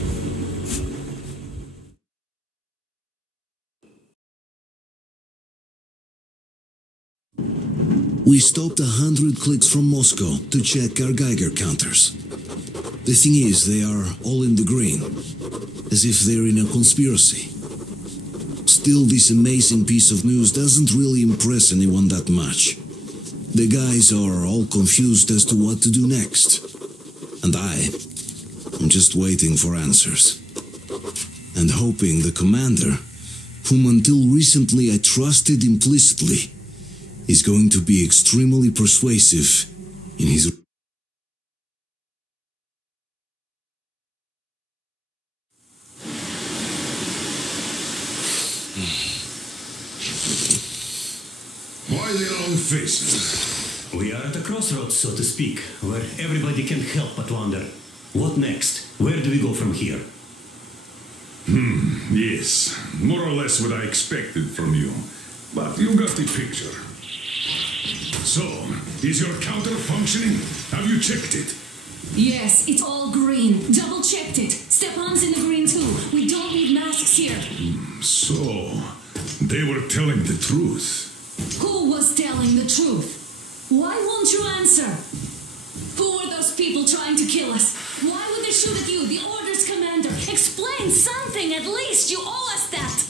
We stopped 100 clicks from Moscow to check our Geiger counters. The thing is, they are all in the green, as if they're in a conspiracy. Still, this amazing piece of news doesn't really impress anyone that much. The guys are all confused as to what to do next. And I'm just waiting for answers. And hoping the commander, whom until recently I trusted implicitly, is going to be extremely persuasive in his their own faces. We are at a crossroads, so to speak, where everybody can help but wonder. What next? Where do we go from here? Yes, more or less what I expected from you. But you got the picture. So, is your counter functioning? Have you checked it? Yes, it's all green. Double checked it. Stepan's in the green too. We don't need masks here. So, they were telling the truth. Who was telling the truth? Why won't you answer? Who were those people trying to kill us? Why would they shoot at you, the Order's commander? Explain something, at least. You owe us that.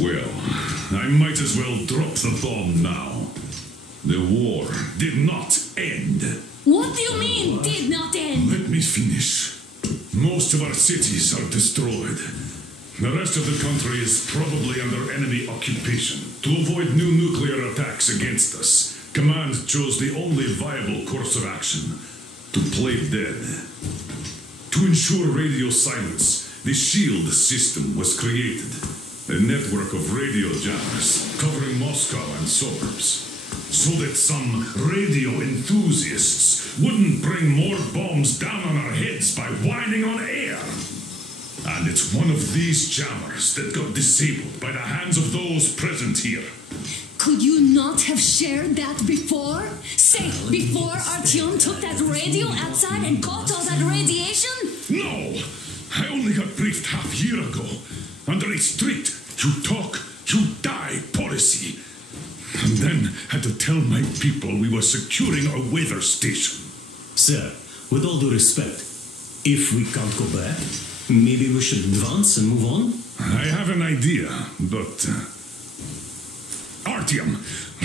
Well, I might as well drop the bomb now. The war did not end. What do you mean, did not end? Let me finish. Most of our cities are destroyed. The rest of the country is probably under enemy occupation. To avoid new nuclear attacks against us, Command chose the only viable course of action: to play dead. To ensure radio silence, the SHIELD system was created. A network of radio jammers covering Moscow and suburbs. So that some radio enthusiasts wouldn't bring more bombs down on our heads by whining on air. And it's one of these jammers that got disabled by the hands of those present here. Could you not have shared that before? Say, before Artyom took that radio outside and caught all that radiation? No! I only got briefed half a year ago, under a strict you talk, you die policy. And then had to tell my people we were securing a weather station. Sir, with all due respect, if we can't go back, maybe we should advance and move on? I have an idea, but... Artyom,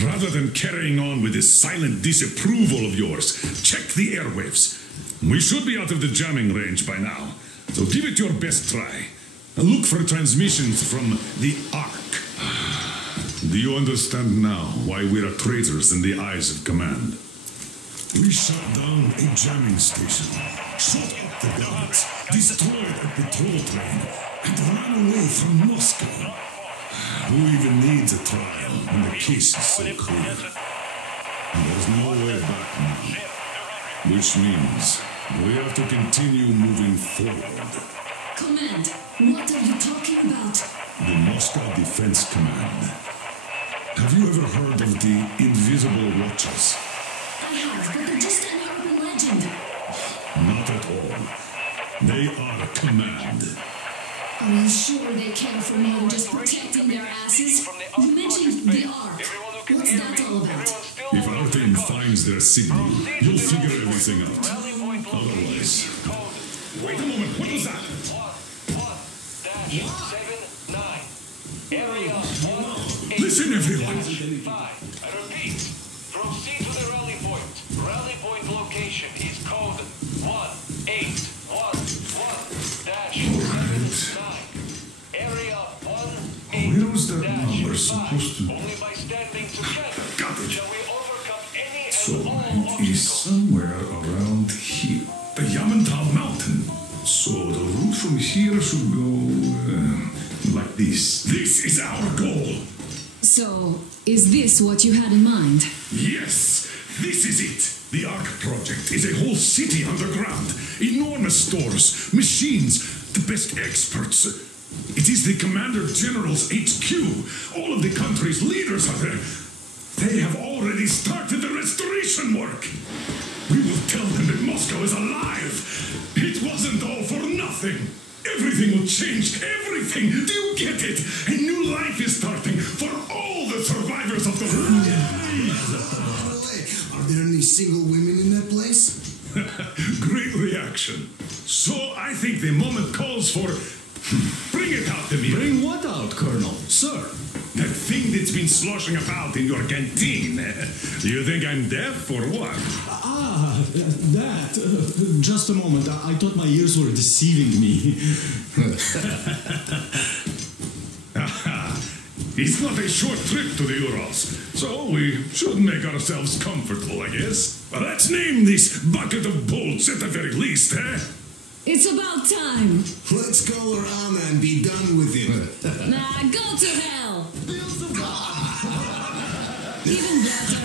rather than carrying on with this silent disapproval of yours, check the airwaves. We should be out of the jamming range by now, so give it your best try. Look for transmissions from the Ark. Do you understand now why we are traitors in the eyes of Command? We shut down a jamming station, shot up the guards, destroyed a patrol train, and ran away from Moscow. Who even needs a trial when the case is so clear? There's no way back now, which means we have to continue moving forward. Command, what are you talking about? The Moscow Defense Command. Have you ever heard of the Invisible Watchers? I have, but they're just an urban legend. Not at all. They are a command. Are you sure they care for more than just protecting their asses? You mentioned the Ark. What's that all about? If our team finds their signal, you'll figure everything out. Otherwise... Wait a moment, what was that? 1-79. Area 1. Listen, everyone! 5. I repeat, proceed to the rally point. Rally point location is code 1811-79. Area 1. Where was that number supposed to be? Only by standing together Got it. shall we overcome any and So all it is somewhere around here. The Yamantau Mountain. So the route from here should go like this. This is our goal. So, is this what you had in mind? Yes, this is it. The Ark project is a whole city underground. Enormous stores, machines, the best experts. It is the Commander General's HQ. All of the country's leaders are there. They have already started the restoration work. We will tell them that Moscow is alive. It wasn't all for nothing. Everything will change. Everything. Do you get it? A new life is starting for all the survivors of the war. Are there any single women in that place? Great reaction. So I think the moment calls for... Bring it out to me. Bring what out, Colonel? Sir? That thing that's been sloshing about in your canteen. Do you think I'm deaf or what? That. Just a moment. I thought my ears were deceiving me. It's not a short trip to the Urals, so we should make ourselves comfortable, I guess. But let's name this bucket of bolts at the very least, eh? It's about time. Let's call her Anna and be done with it. Nah, go to hell. Even better.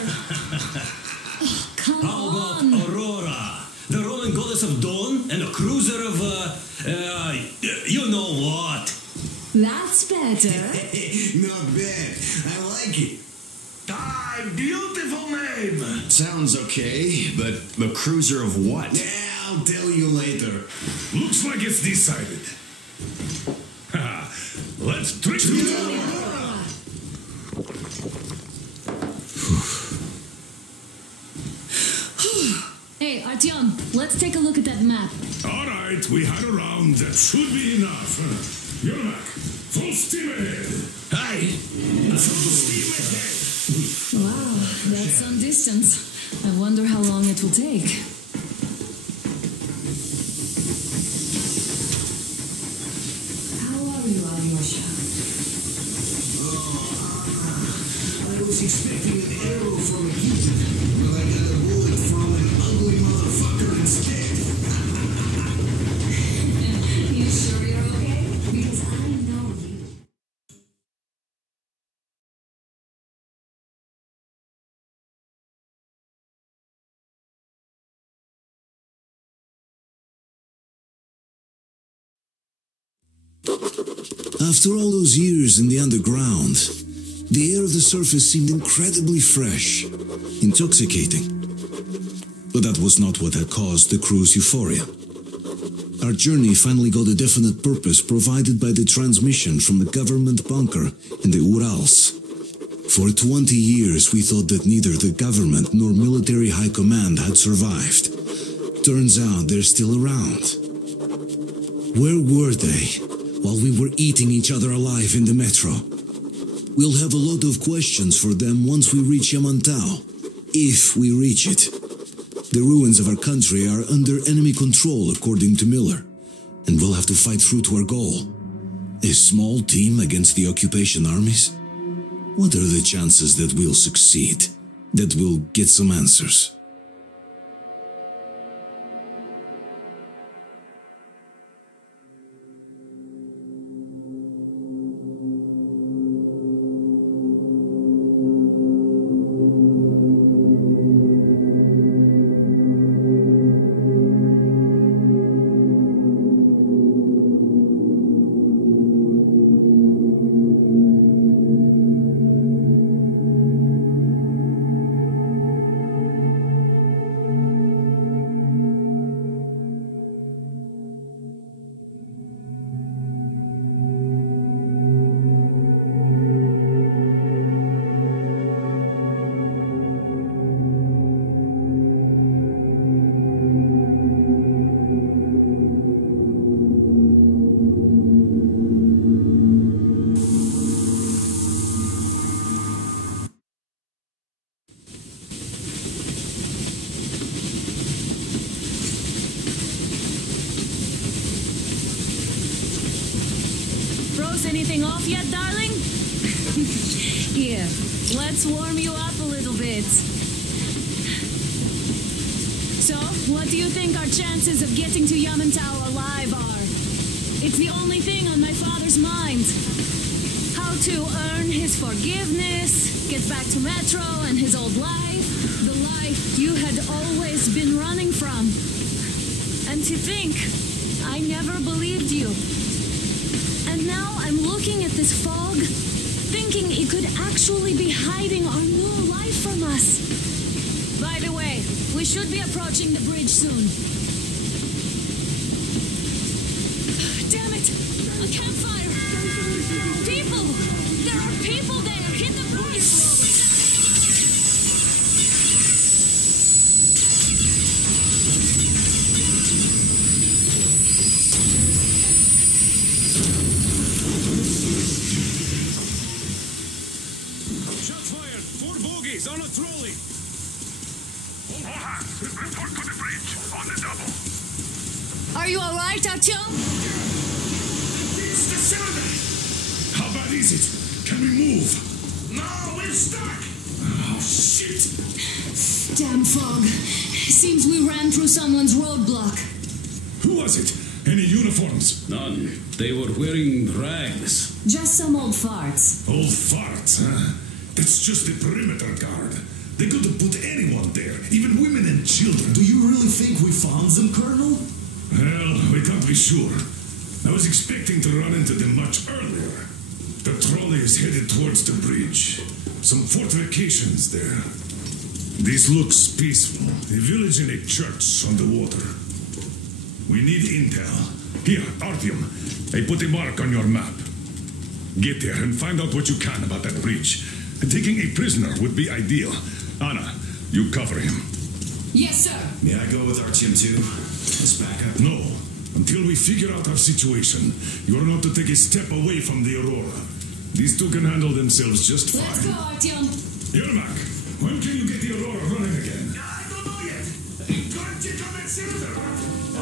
That's better. Not bad. I like it. Ah, beautiful name. Sounds okay, but a cruiser of what? Yeah, I'll tell you later. Looks like it's decided. Let's trick you. Hey, Artyom, let's take a look at that map. All right, we had a round. That should be enough. You're back. Full steam ahead. Hi. Full steam ahead. Wow, that's some distance. I wonder how long it will take. How are you, Alyosha? I was expecting an arrow from a Cupid, but I got a bullet from an ugly motherfucker instead. You sure you're okay? Because I know you. After all those years in the underground, the air of the surface seemed incredibly fresh, intoxicating. But that was not what had caused the crew's euphoria. Our journey finally got a definite purpose provided by the transmission from the government bunker in the Urals. For 20 years we thought that neither the government nor military high command had survived. Turns out they're still around. Where were they while we were eating each other alive in the metro? We'll have a lot of questions for them once we reach Yamantau, if we reach it. The ruins of our country are under enemy control, according to Miller, and we'll have to fight through to our goal. A small team against the occupation armies? What are the chances that we'll succeed? That we'll get some answers? Anything off yet, darling? Here, let's warm you up a little bit. So, what do you think our chances of getting to Yamantau alive are? It's the only thing on my father's mind. How to earn his forgiveness, get back to Metro and his old life, the life you had always been running from. And to think, I never believed you. And now I'm looking at this fog, thinking it could actually be hiding our new life from us. By the way, we should be approaching the bridge soon. Damn it! A campfire! People! There are people there! Hit the bridge! On a trolley! All hands, report to the bridge, on the double. Are you alright, Artyom? It's the cylinder! How bad is it? Can we move? No, we're stuck! Oh, shit! Damn fog. Seems we ran through someone's roadblock. Who was it? Any uniforms? None. They were wearing rags. Just some old farts. Old farts, huh? That's just the perimeter guard. They could have put anyone there, even women and children. Do you really think we found them, Colonel? Well, we can't be sure. I was expecting to run into them much earlier. The trolley is headed towards the bridge. Some fortifications there. This looks peaceful. A village and a church on the water. We need intel. Here, Artyom, I put a mark on your map. Get there and find out what you can about that bridge. Taking a prisoner would be ideal. Anna, you cover him. Yes, sir. May I go with Artyom too? As backup? No. Until we figure out our situation, you're not to take a step away from the Aurora. These two can handle themselves just fine. Let's go, Artyom. Yermak, when can you get the Aurora running again? I don't know yet. Can't you come and see them?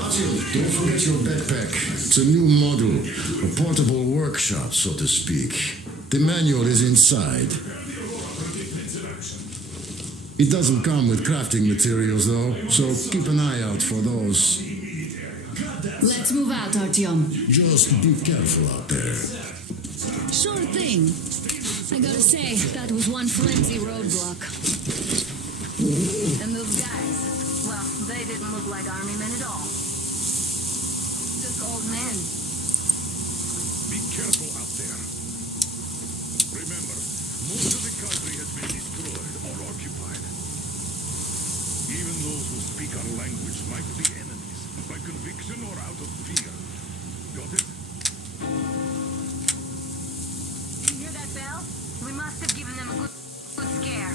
Artyom, don't forget your backpack. It's a new model, a portable workshop, so to speak. The manual is inside. It doesn't come with crafting materials, though, so keep an eye out for those. Let's move out, Artyom. Just be careful out there. Sure thing. I gotta say, that was one flimsy roadblock. And those guys, well, they didn't look like army men at all. Just old men. Be careful out there. Remember, most of the country has been destroyed or occupied. Even those who speak our language might be enemies, by conviction or out of fear. Got it? You hear that bell? We must have given them a good scare.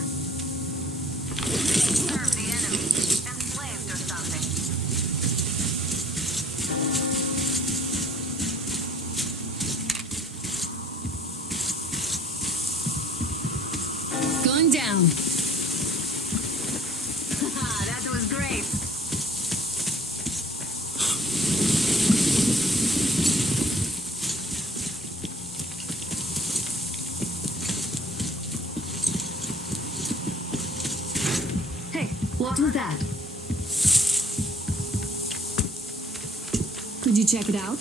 They serve the enemy, enslaved or something. Going down. That was great. Hey, what was that? Could you check it out?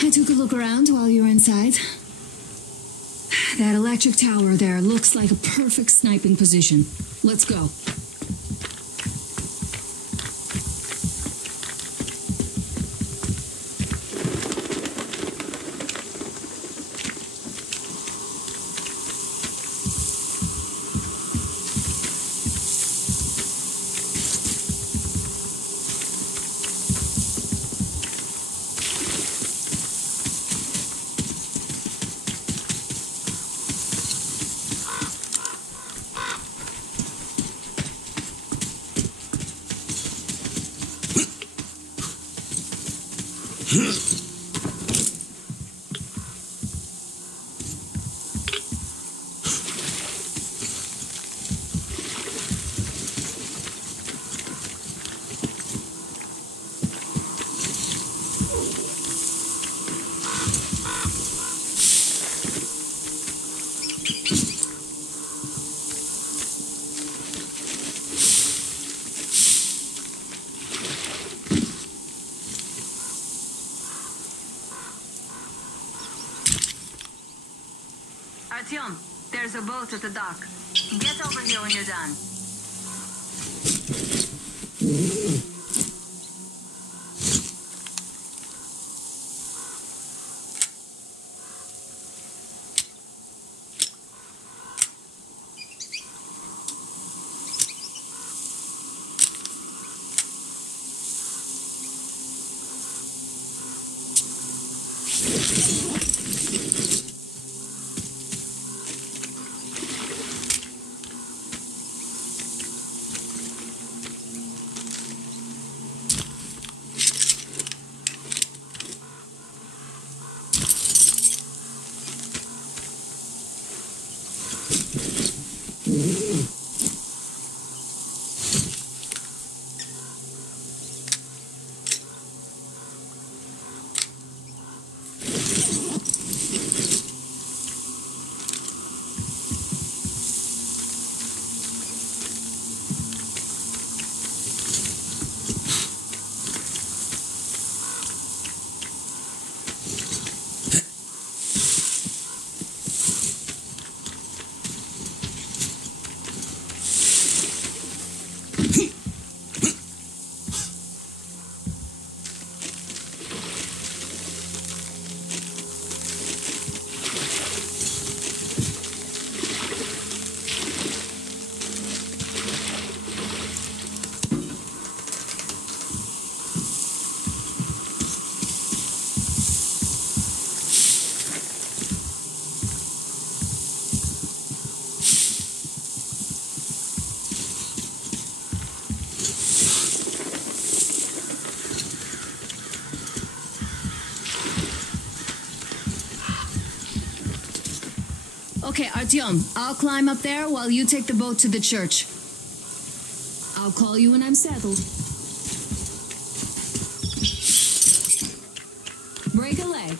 I took a look around while you were inside. That electric tower there looks like a perfect sniping position. Let's go. Artyom, there's a boat at the dock. Get over here when you're done. Okay, Artyom, I'll climb up there while you take the boat to the church. I'll call you when I'm settled. Break a leg.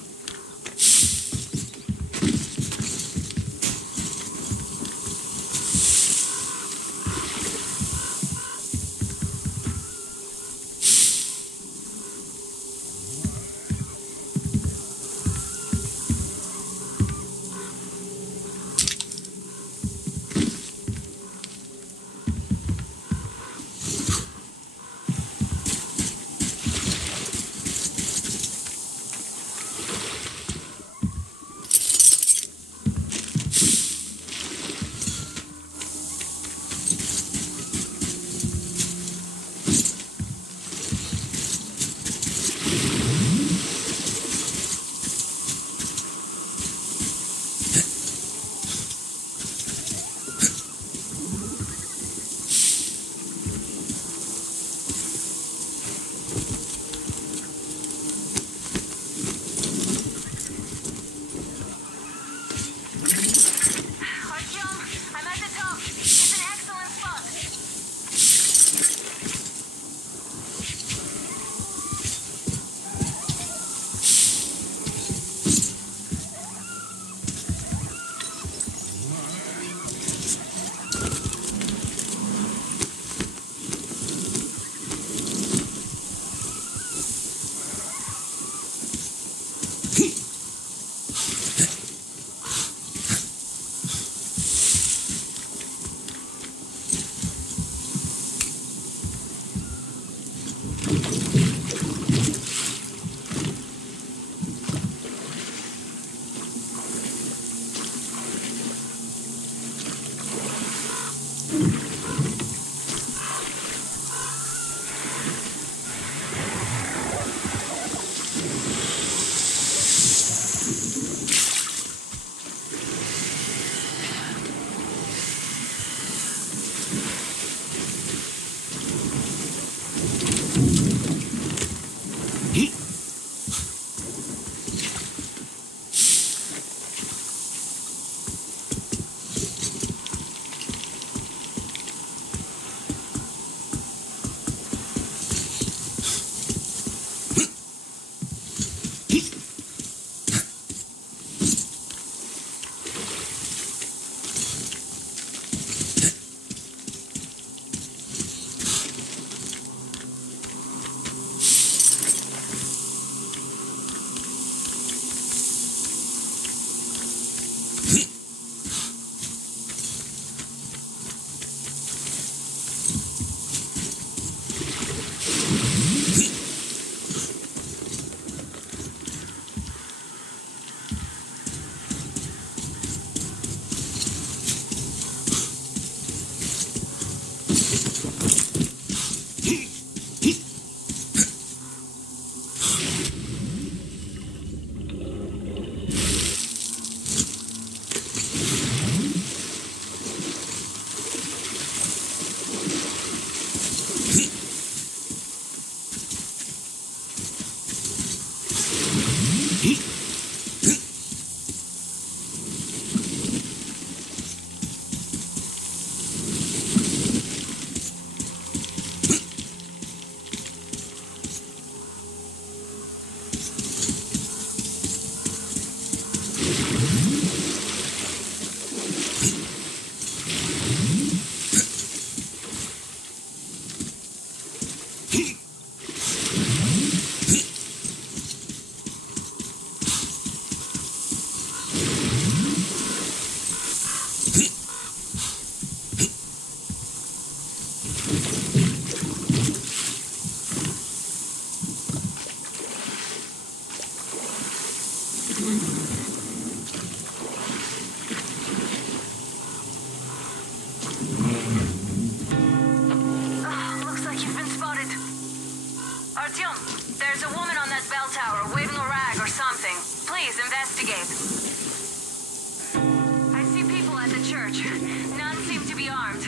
None seem to be armed.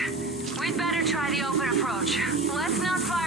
We'd better try the open approach. Let's not fire.